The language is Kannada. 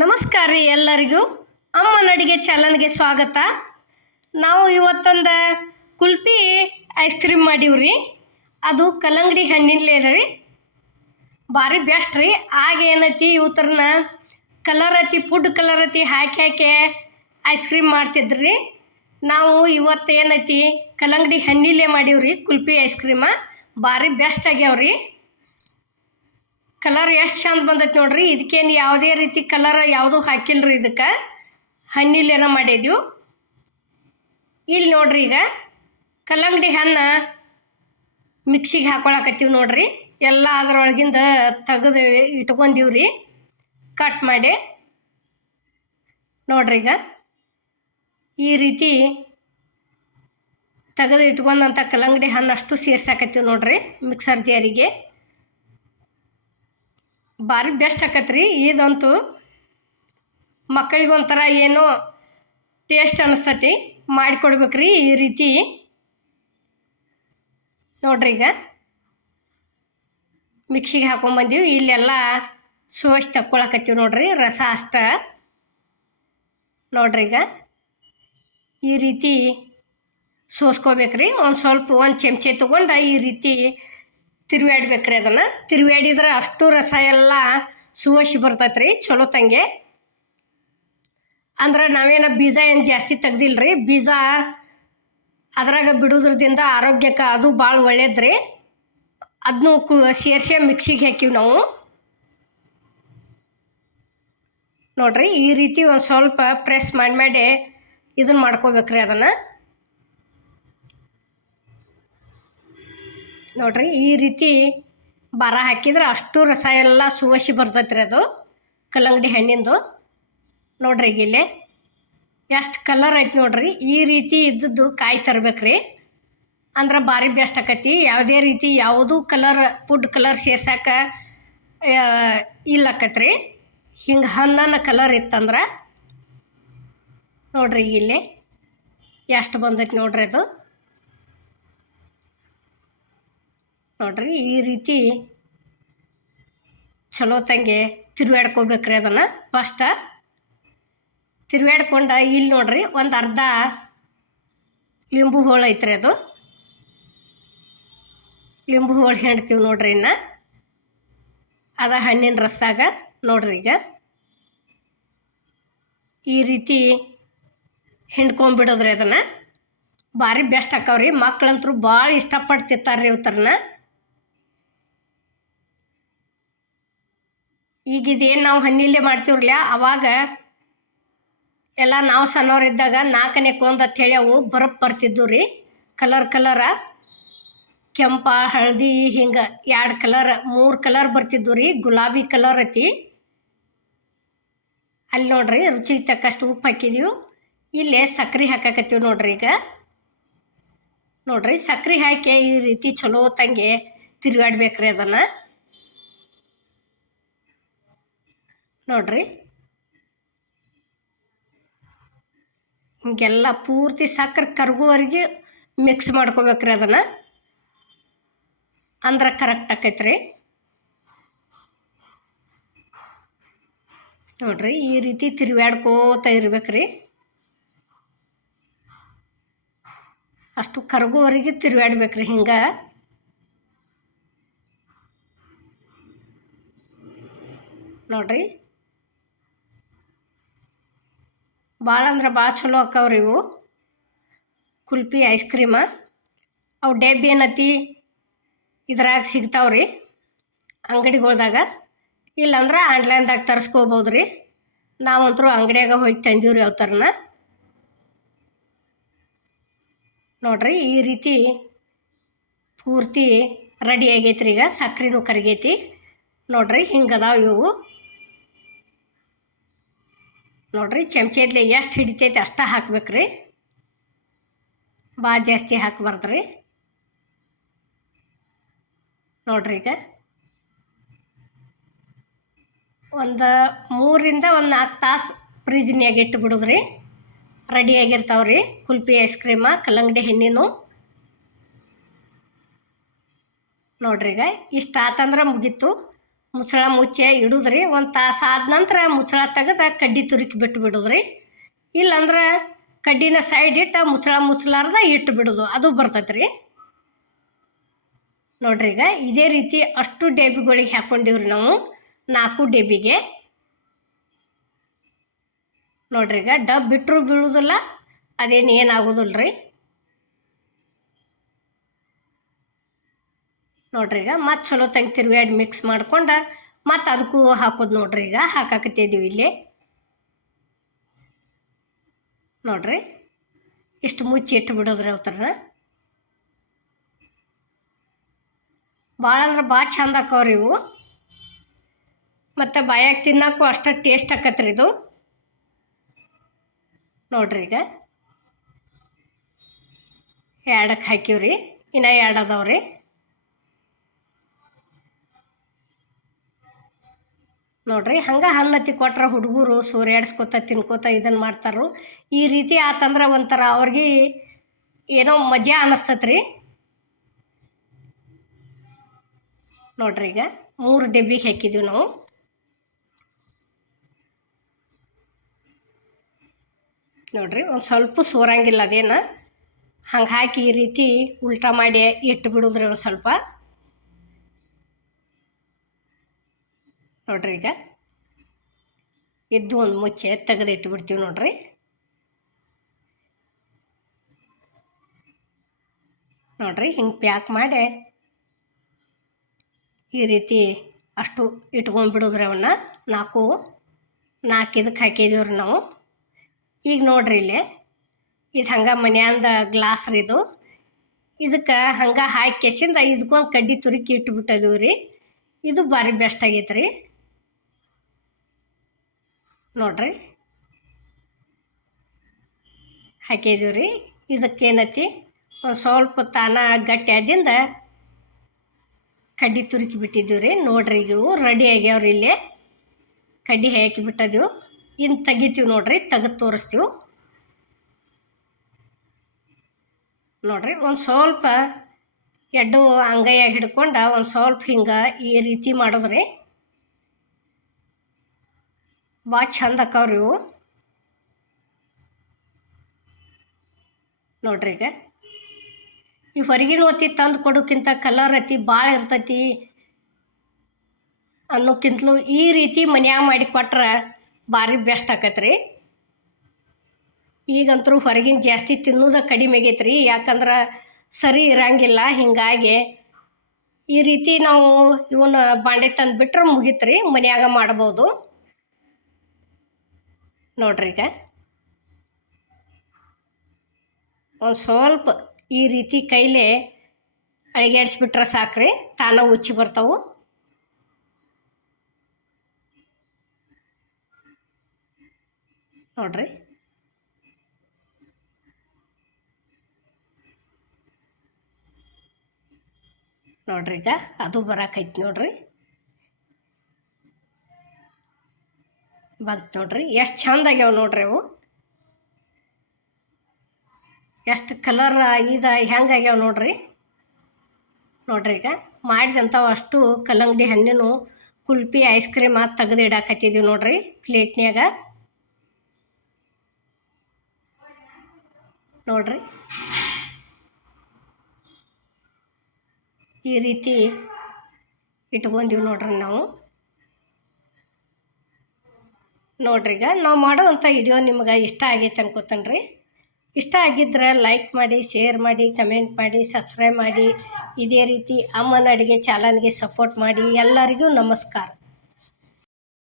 ನಮಸ್ಕಾರ ರೀ ಎಲ್ಲರಿಗೂ. ಅಮ್ಮನ ಅಡುಗೆ ಚಾನಲ್ಗೆ ಸ್ವಾಗತ. ನಾವು ಇವತ್ತೊಂದು ಕುಲ್ಪಿ ಐಸ್ ಕ್ರೀಮ್ ಮಾಡೀವ್ರಿ ಅದು ಕಲ್ಲಂಗಡಿ ಹಣ್ಣಿನಲ್ಲೇ ರೀ. ಭಾರಿ ಬೆಸ್ಟ್ ರೀ. ಆಗ ಏನೈತಿ ಇವತ್ತರನ್ನ ಕಲರ್ ಐತಿ ಫುಡ್ ಕಲರ್ ಐತಿ ಹಾಕಿ ಹಾಕಿ ಐಸ್ ಕ್ರೀಮ್ ಮಾಡ್ತಿದ್ರಿ ನಾವು ಇವತ್ತು ಏನೈತಿ ಕಲ್ಲಂಗಡಿ ಹಣ್ಣಿಲ್ಲೇ ಮಾಡೀವ್ರಿ ಕುಲ್ಪಿ ಐಸ್ ಕ್ರೀಮ ಭಾರಿ ಬೆಸ್ಟ್ ಆಗ್ಯಾವ್ರಿ ಕಲರ್ ಎಷ್ಟು ಚಂದ ಬಂದೈತೆ ನೋಡ್ರಿ. ಇದಕ್ಕೇನು ಯಾವುದೇ ರೀತಿ ಕಲರ್ ಯಾವುದೂ ಹಾಕಿಲ್ರಿ ಇದಕ್ಕೆ. ಹಣ್ಣಿಲೇನ ಮಾಡಿದ್ವು. ಇಲ್ಲಿ ನೋಡ್ರಿ ಈಗ ಕಲ್ಲಂಗಡಿ ಹಣ್ಣು ಮಿಕ್ಸಿಗೆ ಹಾಕೊಳಕತ್ತೀವಿ ನೋಡ್ರಿ. ಎಲ್ಲ ಅದರೊಳಗಿಂದ ತೆಗೆದು ಇಟ್ಕೊಂಡೀವ್ರಿ. ಕಟ್ ಮಾಡಿ. ನೋಡ್ರಿ ಈಗ ಈ ರೀತಿ ತೆಗೆದು ಇಟ್ಕೊಂಡಂಥ ಕಲ್ಲಂಗಡಿ ಹಣ್ಣು ಅಷ್ಟು ಸೇರ್ಸಾಕತ್ತೀವಿ ನೋಡ್ರಿ ಮಿಕ್ಸರ್ ಜಾರಿಗೆ. ಭಾರಿ ಬೆಸ್ಟ್ ಆಕತ್ರಿ. ಇದಂತೂ ಮಕ್ಕಳಿಗೊಂಥರ ಏನೋ ಟೇಸ್ಟ್ ಅನಿಸ್ತತಿ ಮಾಡಿಕೊಡ್ಬೇಕ್ರಿ ಈ ರೀತಿ. ನೋಡ್ರಿ ಈಗ. ಮಿಕ್ಸಿಗೆ ಹಾಕೊಂಬಂದೀವಿ. ಇಲ್ಲೆಲ್ಲ ಸೋಸ್ ತಕ್ಕೊಳಕತ್ತೀವಿ ನೋಡ್ರಿ. ರಸ ಅಷ್ಟ. ನೋಡ್ರಿ ಈಗ. ಈ ರೀತಿ ಸೋಸ್ಕೋಬೇಕ್ರಿ. ಒಂದು ಸ್ವಲ್ಪ ಒಂದು ಚಮಚೆ ತೊಗೊಂಡು ಈ ರೀತಿ ತಿರುವಾಡ್ಬೇಕ್ರಿ ಅದನ್ನು. ತಿರುವಾಡಿದ್ರೆ ಅಷ್ಟು ರಸ ಎಲ್ಲ ಸುವಾಸಿ ಬರ್ತೈತೆ ರೀ ಚಲೋ ತಂಗೆ. ಅಂದ್ರೆ ನಾವೇನ ಬೀಜ ಏನು ಜಾಸ್ತಿ ತೆಗ್ದಿಲ್ರಿ, ಬೀಜ ಅದ್ರಾಗ ಬಿಡೋದ್ರದಿಂದ ಆರೋಗ್ಯಕ್ಕೆ ಅದು ಭಾಳ ಒಳ್ಳೇದ್ರಿ. ಅದನ್ನು ಕು ಸೇರ್ಸಿ ಮಿಕ್ಸಿಗೆ ಹಾಕಿವಿ ನಾವು. ನೋಡ್ರಿ ಈ ರೀತಿ ಒಂದು ಸ್ವಲ್ಪ ಪ್ರೆಸ್ ಮಾಡಿ ಮಾಡಿ ಇದನ್ನು ಮಾಡ್ಕೋಬೇಕ್ರಿ ಅದನ್ನು. ನೋಡ್ರಿ, ಈ ರೀತಿ ಬರ ಹಾಕಿದ್ರೆ ಅಷ್ಟು ರಸ ಎಲ್ಲ ಸುವಾಸಿ ಬರ್ತೈತೆ ರೀ ಅದು, ಕಲ್ಲಂಗಡಿ ಹಣ್ಣಿಂದು. ನೋಡ್ರಿ ಈಗ ಇಲ್ಲಿ ಎಷ್ಟು ಕಲರ್ ಐತಿ ನೋಡ್ರಿ, ಈ ರೀತಿ ಇದ್ದದ್ದು ಕಾಯಿ ತರ್ಬೇಕ್ರಿ. ಅಂದ್ರೆ ಭಾರಿ ಬೆಸ್ಟ್ ಆಕತಿ. ಯಾವುದೇ ರೀತಿ ಯಾವುದೂ ಕಲರ್ ಫುಡ್ ಕಲರ್ ಸೇರ್ಸಾಕ ಇಲ್ಲ ಆಕತ್ರಿ. ಹಿಂಗೆ ಹಣ್ಣನ ಕಲರ್ ಇತ್ತಂದ್ರೆ, ನೋಡ್ರಿ ಇಲ್ಲಿ ಎಷ್ಟು ಬಂದೈತಿ ನೋಡ್ರಿ ಅದು. ನೋಡ್ರಿ ಈ ರೀತಿ ಚಲೋ ತಂಗೆ ತಿರುವಾಡ್ಕೋಬೇಕ್ರಿ ಅದನ್ನು ಫಸ್ಟ ತಿರುವಾಡ್ಕೊಂಡು ಇಲ್ಲಿ ನೋಡ್ರಿ ಒಂದು ಅರ್ಧ ಲಿಂಬು ಹೋಳು ಐತ್ರಿ ಅದು. ಲಿಂಬು ಹೋಳು ಹೆಣ್ತೀವಿ ನೋಡ್ರಿ ಇನ್ನು. ಅದ ಹಣ್ಣಿನ ರಸದಾಗ ನೋಡ್ರಿ ಈಗ. ಈ ರೀತಿ ಹಿಂಡ್ಕೊಂಬಿಡೋದ್ರಿ ಅದನ್ನು. ಭಾರಿ ಬೆಸ್ಟ್ ಆಕಾವ್ರಿ. ಮಕ್ಕಳಂತರೂ ಭಾಳ ಇಷ್ಟಪಟ್ಟು ತಿಂತಾರ್ರಿ ಇವತ್ತರನ್ನ ಈಗ ಇದೇನು ನಾವು ಹಣ್ಣಿಲ್ಲೇ ಮಾಡ್ತೀವ್ರಲ್ಲ ಅವಾಗ ಎಲ್ಲ ನಾವು ಸಣ್ಣವರಿದ್ದಾಗ ನಾಲ್ಕನೇ ಕೊಂದ ಹೇಳಿ ಅವು ಬರಪ್ ಬರ್ತಿದ್ವು ರೀ. ಕಲರ್ ಕಲರ ಕೆಂಪ, ಹಳದಿ, ಹಿಂಗೆ ಎರಡು ಕಲರ್ ಮೂರು ಕಲರ್ ಬರ್ತಿದ್ವು ರೀ. ಗುಲಾಬಿ ಕಲರ್ ಐತಿ. ಅಲ್ಲಿ ನೋಡ್ರಿ ರುಚಿಗೆ ತಕ್ಕಷ್ಟು ಉಪ್ಪು ಹಾಕಿದೀವಿ. ಇಲ್ಲೇ ಸಕ್ರೆ ಹಾಕಾಕತ್ತೀವಿ ನೋಡ್ರಿ ಈಗ. ನೋಡ್ರಿ ಸಕ್ರೆ ಹಾಕಿ ಈ ರೀತಿ ಚಲೋ ತಂಗೆ ತಿರುಗಾಡ್ಬೇಕ್ರಿ ಅದನ್ನು. ನೋಡ್ರಿ. ಹಿಂಗೆಲ್ಲ ಪೂರ್ತಿ ಸಕ್ಕರೆ ಕರ್ಗುವರೆಗೆ ಮಿಕ್ಸ್ ಮಾಡ್ಕೋಬೇಕ್ರಿ ಅದನ್ನು. ಅಂದ್ರೆ ಕರೆಕ್ಟ್ ಆಕೈತ್ರಿ. ನೋಡ್ರಿ, ಈ ರೀತಿ ತಿರುವಾಡ್ಕೋತ ಇರ್ಬೇಕ್ರಿ. ಅಷ್ಟು ಕರಗುವವರೆಗೆ ರೀ ಹಿಂಗೆ. ನೋಡ್ರಿ ಭಾಳ ಅಂದ್ರೆ ಭಾಳ ಚಲೋ ಅಕ್ಕವ್ರಿ ಇವು. ಕುಲ್ಪಿ ಐಸ್ ಕ್ರೀಮ ಅವು ಡೇಬ್ ಏನತಿ ಇದ್ರಾಗ ಸಿಗ್ತಾವ್ರಿ ಅಂಗಡಿಗಳ್ದಾಗ. ಇಲ್ಲಾಂದ್ರೆ ಆನ್ಲೈನ್ದಾಗ ತರಿಸ್ಕೋಬೋದು ರೀ ನಾವಂತರೂ ಅಂಗಡಿಯಾಗ ಹೋಗಿ ತಂದೀವ್ರಿ ಯಾವ ಥರನ ನೋಡ್ರಿ ಈ ರೀತಿ ಪೂರ್ತಿ ರೆಡಿ ಆಗೈತ್ರಿ ಈಗ. ಸಕ್ರೆನೂ ಕರಿಗೈತಿ. ನೋಡ್ರಿ ಹಿಂಗೆ ಅದಾವ ಇವು. ನೋಡ್ರಿ ಚಮಚೆದ್ಲೆ ಎಷ್ಟು ಹಿಡಿತೈತೆ ಅಷ್ಟ ಹಾಕ್ಬೇಕ್ರಿ. ಭಾಳ ಜಾಸ್ತಿ ಹಾಕಬಾರ್ದ್ರಿ. ನೋಡ್ರಿ ಈಗ. ಒಂದು ಮೂರಿಂದ ಒಂದು ನಾಲ್ಕು ತಾಸು ಫ್ರಿಜ್ನ್ಯಾಗ ಇಟ್ಟು ಬಿಡೋದ್ರಿ. ರೆಡಿ ರೀ ಕುಲ್ಪಿ ಐಸ್ ಕ್ರೀಮ ಕಲ್ಲಂಗಡಿ ಹಣ್ಣಿನೂ. ನೋಡ್ರಿ ಈಗ ಇಷ್ಟು ಆತಂದ್ರೆ ಮುಗೀತು. ಮುಚ್ಚಳ ಮುಚ್ಚೆ ಇಡುದ್ರಿ. ಒಂದು ತಾಸು ಆದ ನಂತರ ಮುಚ್ಚಳ ತೆಗೆದ ಕಡ್ಡಿ ತುರುಕಿ ಬಿಟ್ಟು ಬಿಡುದ್ರಿ. ಇಲ್ಲಂದ್ರೆ ಕಡ್ಡಿನ ಸೈಡ್ ಇಟ್ಟು ಮುಚ್ಚಳ ಮುಚ್ಚಲಾರ್ದ ಇಟ್ಟು ಬಿಡೋದು. ಅದು ಬರ್ತೈತೆ ರೀ ನೋಡ್ರಿ ಈಗ ಇದೇ ರೀತಿ ಅಷ್ಟು ಡೇಬಿಗಳಿಗೆ ಹಾಕ್ಕೊಂಡಿವ್ರಿ ನಾವು. ನಾಲ್ಕು ಡೇಬಿಗೆ. ನೋಡ್ರಿ ಈಗ ಡಬ್ ಬಿಟ್ಟರು ಬೀಳುವುದಿಲ್ಲ ಅದೇನು ಏನಾಗೋದಿಲ್ಲ ರೀ ನೋಡ್ರಿ ಈಗ ಮತ್ತೆ ಚಲೋ ತಂಗ ತಿರುಗಾಡಿ ಮಿಕ್ಸ್ ಮಾಡ್ಕೊಂಡು ಮತ್ತೆ ಅದಕ್ಕೂ ಹಾಕೋದು ನೋಡ್ರಿ ಈಗ ಹಾಕಾಕತ್ತಿದ್ದೀವಿ ಇಲ್ಲಿ. ನೋಡ್ರಿ ಇಷ್ಟು ಮುಚ್ಚಿ ಇಟ್ಟು ಬಿಡೋದ್ರಿ ಅವತ್ತರ ಭಾಳ ಅಂದ್ರೆ ಭಾಳ ಚಂದ ಆಕವ್ರಿ ಇವು. ಮತ್ತು ಬಾಯಾಗ ತಿನ್ನಕ್ಕೂ ಅಷ್ಟು ಟೇಸ್ಟ್ ಆಕತ್ರಿ ಇದು. ನೋಡ್ರಿ ಈಗ. ಎರಡಕ್ಕೆ ಹಾಕಿವ್ರಿ ಇನ್ನು ಎರಡು ಅದಾವ್ರಿ. ನೋಡ್ರಿ, ಹಂಗೆ ಹನ್ನತಿ ಕೊಟ್ರೆ ಹುಡುಗರು ಸೂರ್ಯಾಡ್ಸ್ಕೊತ ತಿನ್ಕೋತ ಇದನ್ನು ಮಾಡ್ತಾರೆ ಈ ರೀತಿ ಆತಂದ್ರೆ ಒಂಥರ ಅವ್ರಿಗೆ ಏನೋ ಮಜಾ ಅನ್ನಿಸ್ತತ್ರಿ ನೋಡ್ರಿ ಈಗ ಮೂರು ಡಬ್ಬಿಗೆ ಹಾಕಿದ್ವಿ ನಾವು. ನೋಡ್ರಿ, ಒಂದು ಸ್ವಲ್ಪ ಸೋರಂಗಿಲ್ಲ ಅದೇನು. ಹಂಗೆ ಹಾಕಿ ಈ ರೀತಿ ಉಲ್ಟಾ ಮಾಡಿ ಇಟ್ಟು ಬಿಡೋದ್ರಿ ಒಂದು ಸ್ವಲ್ಪ. ನೋಡ್ರಿ ಈಗ. ಇದ್ದು ಒಂದು ಮುಚ್ಚೆ ತೆಗೆದು ಇಟ್ಬಿಡ್ತೀವಿ ನೋಡ್ರಿ. ನೋಡ್ರಿ ಹಿಂಗೆ ಪ್ಯಾಕ್ ಮಾಡಿ ಈ ರೀತಿ ಅಷ್ಟು ಇಟ್ಕೊಂಡ್ಬಿಡೋದ್ರಿ ಅವನ್ನ. ನಾಲ್ಕು ನಾಲ್ಕು ಇದಕ್ಕೆ ಹಾಕಿದೀವ್ರಿ ನಾವು. ಈಗ ನೋಡ್ರಿ ಇಲ್ಲಿ. ಇದು ಹಂಗೆ ಮನೆಯಿಂದ ಗ್ಲಾಸ್ ರೀ ಇದು. ಇದಕ್ಕೆ ಹಂಗೆ ಹಾಕಿ ಕೆಸಿಂದ ಇದಕ್ಕೊಂದು ಕಡ್ಡಿ ತುರುಕಿ ಇಟ್ಬಿಟ್ಟದೀವಿ ರೀ ಇದು ಭಾರಿ ಬೆಸ್ಟ್ ಆಗೈತೆ ರೀ ನೋಡ್ರಿ. ಹಾಕಿದೀವಿ ರೀ. ಇದಕ್ಕೇನತಿ? ಸ್ವಲ್ಪ ತಾನ ಗಟ್ಟಿ ಆದಿಂದ ಕಡ್ಡಿ ತುರುಕಿ ಬಿಟ್ಟಿದ್ದೀವಿ ರೀ. ನೋಡ್ರಿ ಇವು ರೆಡಿ ಆಗ್ಯಾವ್ರಿ ಇಲ್ಲೇ. ಕಡ್ಡಿ ಹಾಕಿ ಬಿಟ್ಟದೀವು. ಇನ್ನು ತೆಗಿತೀವಿ ನೋಡ್ರಿ. ತೆಗೆದು ತೋರಿಸ್ತೀವಿ. ನೋಡ್ರಿ, ಒಂದು ಸ್ವಲ್ಪ ಎಡ್ಡು ಅಂಗೈಯಾಗಿ ಹಿಡ್ಕೊಂಡು ಒಂದು ಸ್ವಲ್ಪ ಹಿಂಗೆ ಈ ರೀತಿ ಮಾಡೋದ್ರಿ. ಭಾಳ ಚಂದ ಅಕ್ಕವ್ರಿ. ಇವು ನೋಡ್ರಿ ಈಗ. ಈ ಹೊರಗಿನ ಒತ್ತಿ ತಂದು ಕೊಡೋಕ್ಕಿಂತ ಕಲರ್ ಐತಿ ಭಾಳ ಇರ್ತೈತಿ ಅನ್ನೋಕ್ಕಿಂತಲೂ ಈ ರೀತಿ ಮನ್ಯಾಗ ಮಾಡಿ ಕೊಟ್ರೆ ಭಾರಿ ಬೆಸ್ಟ್ ಆಕತ್ರಿ. ಈಗಂತರೂ ಹೊರಗಿನ ಜಾಸ್ತಿ ತಿನ್ನೋದು ಕಡಿಮೆ ಆಗೈತೆ ರೀ ಯಾಕಂದ್ರೆ ಸರಿ ಇರಂಗಿಲ್ಲ, ಹೀಗಾಗಿ ಈ ರೀತಿ ನಾವು ಇವನ್ನ ಬಾಂಡೆ ತಂದು ಬಿಟ್ರೆ ಮುಗೀತು ರೀ ಮನ್ಯಾಗ ಮಾಡ್ಬೋದು. ನೋಡ್ರಿ ಈಗ. ಒಂದು ಸ್ವಲ್ಪ ಈ ರೀತಿ ಕೈಲೇ ಅಳಿಗಾಡಿಸ್ಬಿಟ್ರೆ ಸಾಕ್ರಿ ತಾನ ಉಚ್ಚಿ ಬರ್ತಾವು. ನೋಡ್ರಿ. ನೋಡ್ರಿ ಈಗ, ಅದು ಬರಾಕೈತಿ ನೋಡ್ರಿ. ಬಂತು ನೋಡ್ರಿ. ಎಷ್ಟು ಚಂದ ಆಗ್ಯಾವ ನೋಡ್ರಿ ಅವು. ಎಷ್ಟು ಕಲರ್ ಇದು ಹೆಂಗೆ ಆಗ್ಯಾವ ನೋಡ್ರಿ. ನೋಡ್ರಿ ಈಗ ಮಾಡಿದಂಥವು ಅಷ್ಟು ಕಲ್ಲಂಗಡಿ ಹಣ್ಣಿನ ಕುಲ್ಪಿ ಐಸ್ ಕ್ರೀಮ್ ತೆಗೆದು ಇಡಾಕತ್ತಿದ್ದೀವಿ ನೋಡ್ರಿ ಪ್ಲೇಟ್ನ್ಯಾಗ. ನೋಡ್ರಿ. ಈ ರೀತಿ ಇಟ್ಕೊಂಡೀವಿ ನೋಡ್ರಿ ನಾವು. ನೋಡ್ರಿ ಈಗ ನಾವು ಮಾಡೋವಂಥ ವಿಡಿಯೋ ನಿಮ್ಗೆ ಇಷ್ಟ ಆಗೈತೆ ಅನ್ಕೋತಾನೆ ರೀ ಇಷ್ಟ ಆಗಿದ್ರೆ ಲೈಕ್ ಮಾಡಿ ಶೇರ್ ಮಾಡಿ ಕಮೆಂಟ್ ಮಾಡಿ ಸಬ್ಸ್ಕ್ರೈಬ್ ಮಾಡಿ. ಇದೇ ರೀತಿ ಅಮ್ಮನ ಅಡುಗೆ ಚಾನಲ್ಗೆ ಸಪೋರ್ಟ್ ಮಾಡಿ ಎಲ್ಲರಿಗೂ ನಮಸ್ಕಾರ.